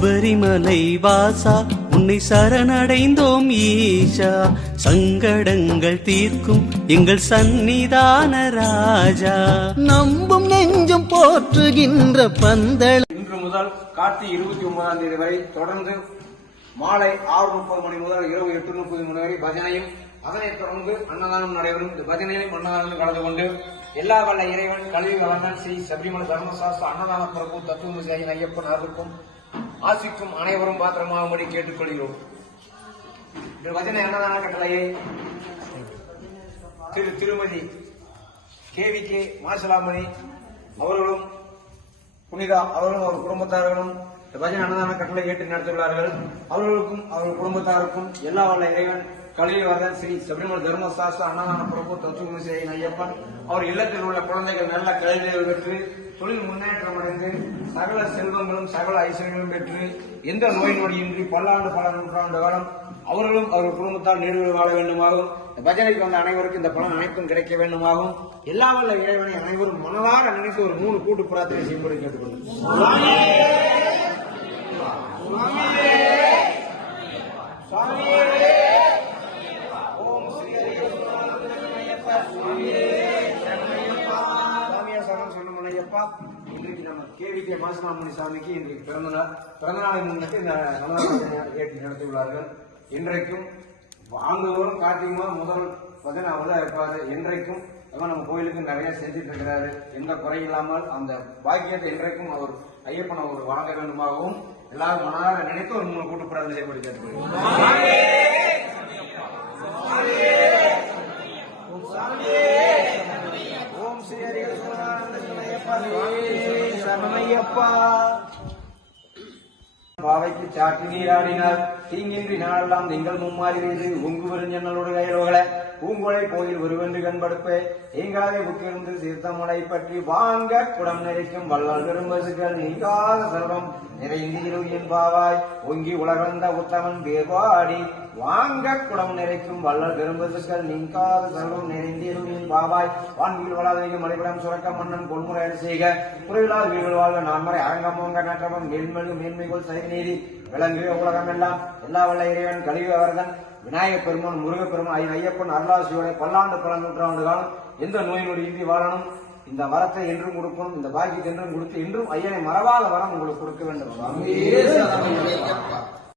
சபரிமலை வாசா உன்னை சரணடைந்தோம் ஈஷா. சங்கடங்கள் தீர்க்கும் எங்கள் சந்நிதான ராஜா. நம்பும் நெஞ்சும் போற்றுகின்ற பந்தள இன்று முதல் கார்த்திகை இருபத்தி ஒன்பதாம் தேதி வரை தொடர்ந்து மாலை ஆறு முப்பது மணி முதல் இரவு எட்டு முப்பது மணி வரை பஜனையும் அதனைத் தொடர்ந்து அன்னதானம் நடைபெறும். இந்த பஜனையிலும் அன்னதானத்திலும் கலந்து கொண்டு எல்லா வல்ல இறைவன் கல்வி வளர்ந்தான் ஸ்ரீ சபரிமலை தர்மசாஸ்திர அன்னதான பிரபு தத்துவமுசாயின் ஐயப்பன் அருளுக்கும் ஆசிக்கும் அனைவரும் பாத்திரமாகும்படி கேட்டுக்கொள்கிறோம். இந்த பஜனை கட்டளையை? திரு திருமதி கேவி கே மாசிலாமணி அவர்களும் புனிதா அவர்களும் அவர் குடும்பத்தார்களும் இந்த பஜனை அன்னதான கட்டளை ஏற்று நடத்தியுள்ளார்கள் அவர்களுக்கும் அவர்கள் குடும்பத்தாருக்கும் எல்லா வல்ல இறைவன் கலியவர்தன் ஸ்ரீ சபரிமலை தர்மசாஸ்திர அன்னதான பிரபு தத்துவமிசை ஐயப்பன் அவர் இல்லத்தில் உள்ள குழந்தைகள் நல்ல கலைஞர்கள் பெற்று தொழில் முன்னேற்றம் அடைந்து சகல செல்வங்களும் சகல ஐஸ்வர்யங்களும் பெற்று எந்த நோய் நொடியின்றி பல்லாண்டு பல நூற்றாண்டு காலம் அவர்களும் அவர்கள் குடும்பத்தால் நீடுகள் வாழ வேண்டுமாகவும் இந்த பஜனைக்கு வந்த அனைவருக்கும் இந்த பலன் அனைத்தும் கிடைக்க வேண்டுமாகவும் எல்லா வல்ல இறைவனை அனைவரும் மனதார நினைத்து ஒரு மூணு கூட்டு பிரார்த்தனை செய்யும்படி கேட்டுக்கொள்ளும் இன்றைக்கு நம்ம கேவிகே மாசமாமணி சாமிக்கு இன்றைக்கு பிறந்த நாள் பிறந்த நாளை முன்னிட்டு இந்த சமாதான ஏற்றி நடத்தியுள்ளார்கள் இன்றைக்கும் ஆண்டுதோறும் கார்த்திகமா முதல் பஜனை அவர் தான் இருப்பாரு. இன்றைக்கும் அவர் நம்ம கோயிலுக்கு நிறைய செஞ்சுட்டு இருக்கிறாரு எந்த குறை இல்லாமல் அந்த பாக்கியத்தை இன்றைக்கும் அவர் ஐயப்பன் அவர் வழங்க வேண்டுமாகவும் எல்லாரும் மனதார நினைத்து ஒரு மூணு கூட்டு பிரார்த்தனை செய்யப்படி கேட்டுக்கொள்கிறேன் ஓம் ஸ்ரீ சரணமையப்பா பாவைக்கு சாற்றி நீராடினார். தீங்கின்றி நாளெல்லாம் நீங்கள் மும்மாறி வைத்து உங்கு பெருஞ்சன்னலோடு கையிலோகல பூங்கொலை கோயில் ஒருவென்று கண்படுப்பே. ஏங்காதே புக்கிருந்து சீர்த்தமலை பற்றி வாங்க குடம் நிறைக்கும் வள்ளல் பெரும்பசுகள் நீங்காத செல்வம் நிறைந்தீருயின் பாவாய் ஒங்கி உலகந்த உத்தமன் பேர்வாடி வாங்க குடம் நிறைக்கும் வள்ளல் பெரும்பதுக்கள் நீங்காத செல்வம் நிறைந்தீருயின் பாவாய் வான்வீல் வளாதையும் மலைபடம் சுரக்க மன்னன் கொள்முறை செய்க. குறைவிலாத வீடுகள் வாழ்க நான்மறை அரங்கமோங்க நற்றவம் மேன்மெழு மேன்மைகள் சரிநீதி விளங்குக உலகம் எல்லாம் எல்லா வல்ல இறைவன் கழிவு அவர்தன் விநாயகப் பெருமான் முருகப்பெருமான் ஐயன் ஐயப்பன் அருளாசியோட பல்லாண்டு பல நூற்றாண்டு காலம். எந்த நோய் நொடி இன்றி வாழணும்? இந்த வரத்தை என்றும் கொடுக்கணும் இந்த பாக்கியத்தை என்றும் கொடுத்து என்றும் ஐயனை மறவாத வரம் உங்களுக்கு கொடுக்க வேண்டும்.